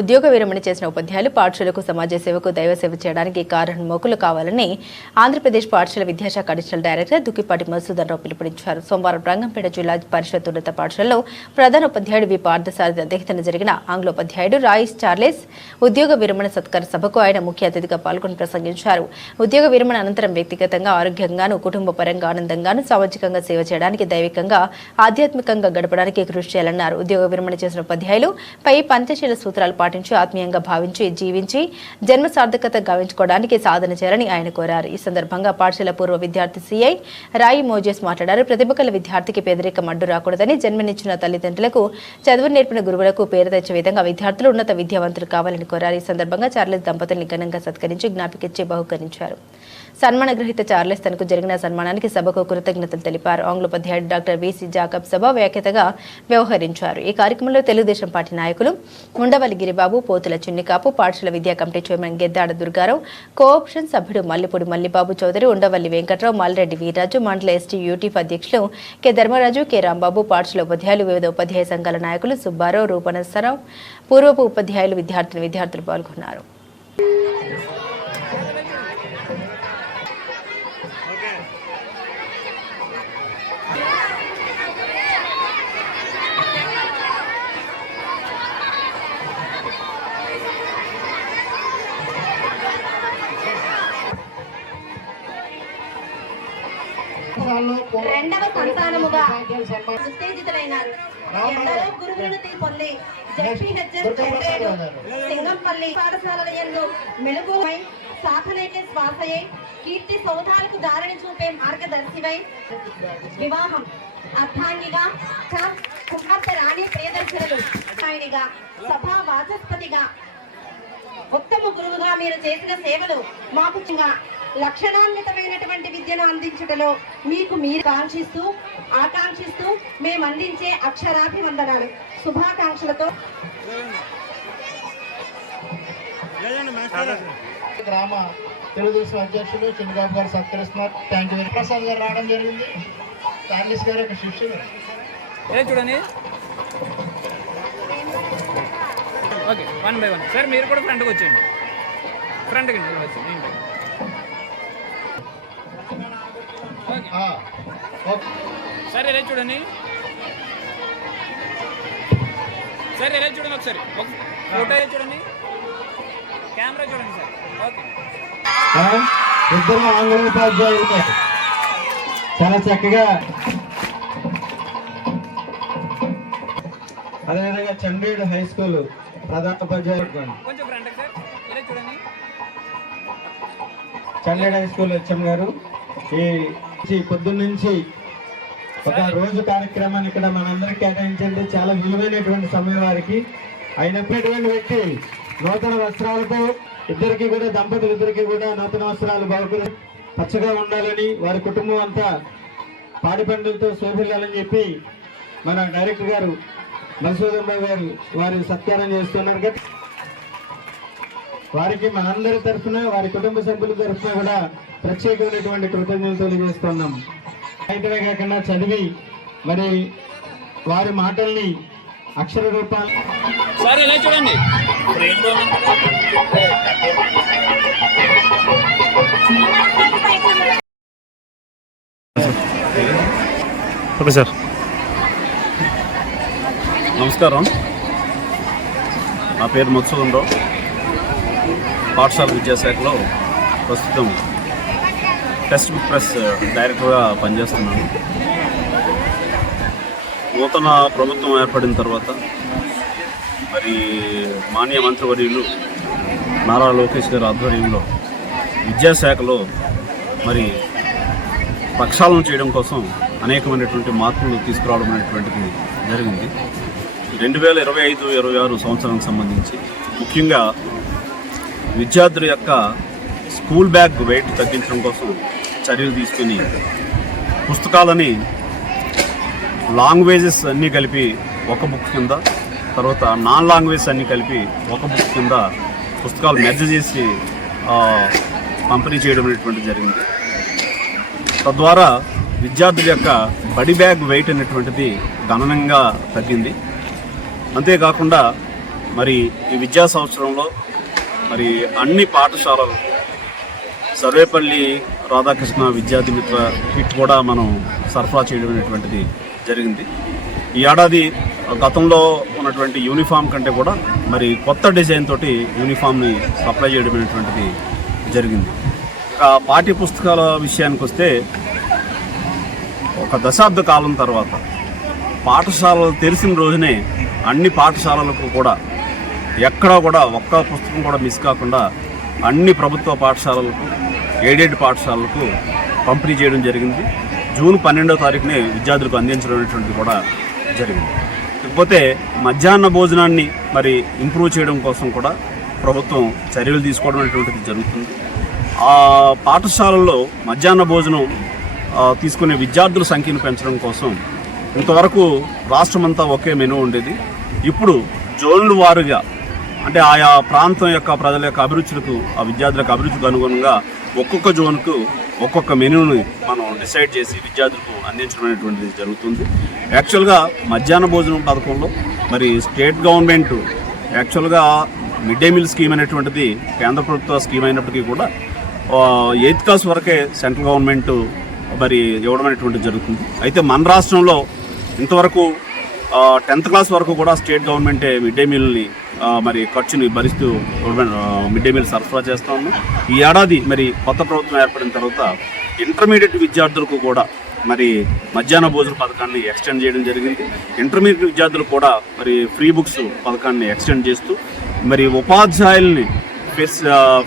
ఉద్యోగ విరమణ చేసిన ఉపాధ్యాయులు పాఠశాలకు సమాజ సేవకు దైవ సేవ చేయడానికి కారణమోకులు కావాలని ఆంధ్రప్రదేశ్ పాఠశాల విద్యాశాఖ అడిషనల్ డైరెక్టర్ దుక్కిపాటి మధుసూదన్ రావు పిలుపునిచ్చారు. సోమవారం రంగంపేట జిల్లా పరిషత్ ఉన్నత పాఠశాలలో ప్రధాన ఉపాధ్యాయుడు వి పార్థసారథి అధ్యక్షతన జరిగిన ఆంగ్లోపాధ్యాయుడు రాయిస్ చార్లెస్ ఉద్యోగ విరమణ సత్కార సభకు ఆయన ముఖ్య అతిథిగా పాల్గొని ప్రసంగించారు. ఉద్యోగ విరమణ అనంతరం వ్యక్తిగతంగా ఆరోగ్యంగాను, కుటుంబ పరంగా ఆనందంగాను, సామాజికంగా సేవ చేయడానికి, దైవికంగా ఆధ్యాత్మికంగా గడపడానికి కృషి చేయాలన్నారు. ఉద్యోగ విరమణ చేసిన ఉపాధ్యాయులు పై పంచశీల సూత్రాలు పాటించి ఆత్మీయంగా భావించి జీవించి జన్మ సార్థకత గావించుకోవడానికి సాధన చేయాలని ఆయన కోరారు. ఈ సందర్భంగా పాఠశాల పూర్వ విద్యార్థి సిఐ రాయి మోజెస్ మాట్లాడారు. ప్రతిభ కల విద్యార్థికి పేదరికం అడ్డు రాకూడదని, జన్మనిచ్చిన తల్లిదండ్రులకు, చదువు నేర్పిన గురువులకు పేరు తెచ్చే విధంగా విద్యార్థులు ఉన్నత విద్యావంతులు కావాలని కోరారు. ఈ సందర్భంగా చార్లెస్ దంపతుల్ని ఘనంగా సత్కరించి జ్ఞాపికిచ్చి బహుకరించారు. సన్మాన గ్రహీత చార్లెస్ తనకు జరిగిన సన్మానానికి సభకు కృతజ్ఞతలు తెలిపారు. ఆంగ్లోపాధ్యాయుడు డాక్టర్ విసి జాకబ్ సభ వ్యాఖ్యతగా వ్యవహరించారు. ఈ కార్యక్రమంలో తెలుగుదేశం పార్టీ నాయకులు ఉండవల్లి గిరిబాబు, పోతుల చిన్నికాపు, పాఠశాల విద్యా committee chairman Geddada Durgarao, co option సభ్యుడు మల్లిపూడి మల్లిబాబు చౌదరి, ఉండవల్లి వెంకట్రావు, మాల్రెడ్డి వీర్రాజు, మండల ఎస్టీ యూటీఫ్ అధ్యక్షులు కె ధర్మరాజు, కె రాంబాబు, పాఠశాల ఉపాధ్యాయులు, వివిధ ఉపాధ్యాయ సంఘాల నాయకులు సుబ్బారావు, రూపనరసరావు, పూర్వపు ఉపాధ్యాయులు, విద్యార్థులు పాల్గొన్నారు. రెండవ సంతానముగా ఉత్తేజితులైనారు. ఎందరో గురువులను పొంది సింగంపల్లి పాఠశాలల యందు మెలుగువై సాధనైతే శ్వాసయై కీర్తి సౌధాలకు దారిని చూపే మార్గదర్శివై వివాహం అర్థాంగిగా కుమార్తె రాణి ప్రియదర్శనులు ఆయనగా సభా వాచస్పతిగా ఉత్తమ గురువుగా మీరు చేసిన సేవలు మాకు లక్షణాన్వితమైనటువంటి విద్యను అందించడంలో మీకు మీరు ఆకాంక్షిస్తూ మేము అందించే అక్షరాభివందనాలు శుభాకాంక్షలతో గ్రామ తెలుగుదేశం అధ్యక్షులు చంద్రబాబు గారు సత్కరిస్తున్నారు. Thank you. ప్రసాద్ గారు రావడం జరిగింది. చార్లెస్ గారు ఒక శిష్యులు చూడండి. ఓకే, 1 by 1 సార్ మీరు కూడా ఫ్రంట్కి వచ్చేయండి. ఫ్రంట్కి సార్ ఎలా చూడండి. సార్ ఎలా చూడండి, ఒకసారి ఫోటో చూడండి, కెమెరా చూడండి సార్. ఓకే, ఇద్దరు ఆంగ్లోపాధ్యాయులు చాలా చక్కగా, అదేవిధంగా చండీడ్ హై స్కూల్ ప్రధాన ఉపాధ్యాయులు కొంచెం ఫ్రంట్ సార్ ఎలా చూడండి. చండీడ్ హై స్కూల్ హెచ్ఎం గారు ఈ పొద్దున్నుంచి ఒక రోజు కార్యక్రమాన్ని ఇక్కడ మనందరికి కేటాయించండి. చాలా విలువైనటువంటి సమయం వారికి. అయినటువంటి వ్యక్తి నూతన వస్త్రాలతో దంపతులిద్దరికి కూడా నూతన వస్త్రాలు బాగుంది పచ్చగా ఉండాలని, వారి కుటుంబం అంతా పాడి పంటలతో శోభిల్లాలని చెప్పి మన డైరెక్టర్ గారు మధుసూదన్ రావు గారు వారి సత్కారం చేస్తున్నారు. వారికి మనందరి తరఫున, వారి కుటుంబ సభ్యుల తరఫున కూడా ప్రత్యేకమైనటువంటి కృతజ్ఞతలు తెలియజేస్తున్నాం. అయితే కాకుండా చదివి మరి వారి మాటల్ని అక్షర రూపాలు సార్ ఎలా చూడండి. ఓకే సార్, నమస్కారం. నా పేరు మధుసూదన్ రావు. పాఠశాల విద్యాశాఖలో ప్రస్తుతం టెక్స్ట్ బుక్ ప్రెస్ డైరెక్టర్గా పనిచేస్తున్నాను. నూతన ప్రభుత్వం ఏర్పడిన తర్వాత మరి మాన్య మంత్రివర్యులు నారా లోకేష్ గారి ఆధ్వర్యంలో విద్యాశాఖలో మరి ప్రక్షాళన చేయడం కోసం అనేకమైనటువంటి మార్పులు తీసుకురావడం అనేటువంటిది జరిగింది. 2025-26 సంవత్సరానికి సంబంధించి ముఖ్యంగా విద్యార్థుల యొక్క స్కూల్ బ్యాగ్ వెయిట్ తగ్గించడం కోసం చర్యలు తీసుకుని పుస్తకాలని లాంగ్వేజెస్ అన్నీ కలిపి ఒక బుక్ కింద, తర్వాత నాన్ లాంగ్వేజెస్ అన్నీ కలిపి ఒక బుక్ కింద పుస్తకాలు మెర్జ్ చేసి పంపిణీ చేయడం అనేటువంటిది జరిగింది. తద్వారా విద్యార్థుల యొక్క బడి బ్యాగ్ వెయిట్ అనేటువంటిది గణనంగా తగ్గింది. అంతేకాకుండా మరి ఈ విద్యా సంవత్సరంలో మరి అన్ని పాఠశాలలు సర్వేపల్లి రాధాకృష్ణ విద్యార్థి మిత్ర కిట్ కూడా మనం సరఫరా చేయడం అనేటువంటిది జరిగింది. ఈ ఏడాది గతంలో ఉన్నటువంటి యూనిఫామ్ కంటే కూడా మరి కొత్త డిజైన్ తోటి యూనిఫామ్ని సప్లై చేయడం అనేటువంటిది జరిగింది. పాఠ్య పుస్తకాల విషయానికి వస్తే ఒక దశాబ్ద కాలం తర్వాత పాఠశాలలు తెరిచిన రోజునే అన్ని పాఠశాలలకు కూడా ఎక్కడా కూడా ఒక్క పుస్తకం కూడా మిస్ కాకుండా అన్ని ప్రభుత్వ పాఠశాలలకు ఎయిడెడ్ పాఠశాలలకు పంపిణీ చేయడం జరిగింది. జూన్ 12వ తారీఖునే విద్యార్థులకు అందించడం అనేటువంటిది కూడా జరిగింది. ఇకపోతే మధ్యాహ్న భోజనాన్ని మరి ఇంప్రూవ్ చేయడం కోసం కూడా ప్రభుత్వం చర్యలు తీసుకోవడం అనేటువంటిది జరుగుతుంది. ఆ పాఠశాలల్లో మధ్యాహ్న భోజనం తీసుకునే విద్యార్థుల సంఖ్యను పెంచడం కోసం ఇంతవరకు రాష్ట్రమంతా ఒకే మెనూ ఉండేది. ఇప్పుడు జోన్ల వారుగా అంటే ఆయా ప్రాంతం యొక్క ప్రజల యొక్క అభిరుచులకు ఆ విద్యార్థులకు అభిరుచికి అనుగుణంగా ఒక్కొక్క జోన్కు ఒక్కొక్క మెనూని మనం డిసైడ్ చేసి విద్యార్థులకు అందించడం అనేటువంటిది జరుగుతుంది. యాక్చువల్గా మధ్యాహ్న భోజనం పథకంలో మరి స్టేట్ గవర్నమెంట్ యాక్చువల్గా మిడ్ డే మీల్ స్కీమ్ అనేటువంటిది కేంద్ర ప్రభుత్వ స్కీమ్ అయినప్పటికీ కూడా 8th క్లాస్ వరకే సెంట్రల్ గవర్నమెంట్ మరి ఇవ్వడం అనేటువంటిది జరుగుతుంది. అయితే మన రాష్ట్రంలో ఇంతవరకు 10th క్లాస్ వరకు కూడా స్టేట్ గవర్నమెంటే మిడ్ డే మీల్ని మరి ఖర్చుని భరిస్తూ మిడ్ డే మీల్ సరఫరా చేస్తూ ఉన్నాం. ఈ ఏడాది మరి కొత్త ప్రభుత్వం ఏర్పడిన తర్వాత ఇంటర్మీడియట్ విద్యార్థులకు కూడా మరి మధ్యాహ్న భోజన పథకాన్ని ఎక్స్టెండ్ చేయడం జరిగింది. ఇంటర్మీడియట్ విద్యార్థులకు కూడా మరి ఫ్రీ బుక్స్ పథకాన్ని ఎక్స్టెండ్ చేస్తూ మరి ఉపాధ్యాయుల్ని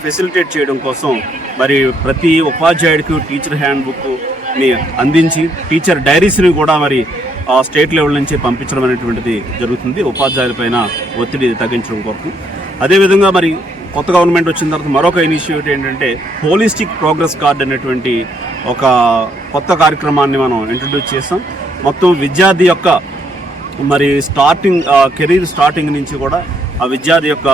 ఫెసిలిటేట్ చేయడం కోసం మరి ప్రతి ఉపాధ్యాయుడికి టీచర్ హ్యాండ్ బుక్ని అందించి టీచర్ డైరీస్ని కూడా మరి స్టేట్ లెవెల్ నుంచి పంపించడం అనేటువంటిది జరుగుతుంది ఉపాధ్యాయులపైన ఒత్తిడి తగ్గించడం కొరకు. అదేవిధంగా మరి కొత్త గవర్నమెంట్ వచ్చిన తర్వాత మరొక ఇనిషియేటివ్ ఏంటంటే హోలిస్టిక్ ప్రోగ్రెస్ కార్డ్ అనేటువంటి ఒక కొత్త కార్యక్రమాన్ని మనం ఇంట్రడ్యూస్ చేసాం. మొత్తం విద్యార్థి యొక్క మరి కెరీర్ స్టార్టింగ్ నుంచి కూడా ఆ విద్యార్థి యొక్క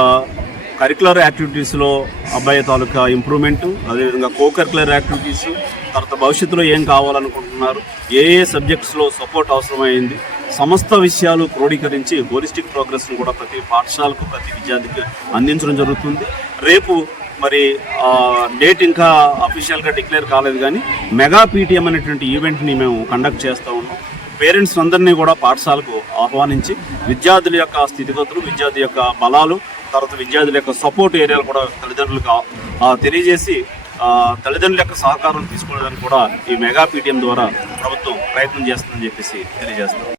కరికులర్ యాక్టివిటీస్లో అబ్బాయి తాలూకా ఇంప్రూవ్మెంటు, అదేవిధంగా కరికులర్ యాక్టివిటీస్, తర్వాత భవిష్యత్తులో ఏం కావాలనుకుంటున్నారు, ఏ సబ్జెక్ట్స్లో సపోర్ట్ అవసరమైంది, సమస్త విషయాలు క్రోడీకరించి హోలిస్టిక్ ప్రోగ్రెస్ను కూడా ప్రతి పాఠశాలకు ప్రతి విద్యార్థికి అందించడం జరుగుతుంది. రేపు మరి డేట్ ఇంకా అఫీషియల్గా డిక్లేర్ కాలేదు కానీ మెగా పీటీఎం అనేటువంటి ఈవెంట్ని మేము కండక్ట్ చేస్తూ ఉన్నాం. పేరెంట్స్ అందరినీ కూడా పాఠశాలకు ఆహ్వానించి విద్యార్థుల యొక్క స్థితిగతులు, విద్యార్థి యొక్క బలాలు, తర్వాత విద్యార్థుల యొక్క సపోర్ట్ ఏరియాలు కూడా తల్లిదండ్రులకు తెలియజేసి తల్లిదండ్రుల యొక్క సహకారం తీసుకోవడానికి కూడా ఈ మెగా పీటీఎం ద్వారా ప్రభుత్వం ప్రయత్నం చేస్తుందని చెప్పేసి తెలియజేస్తాం.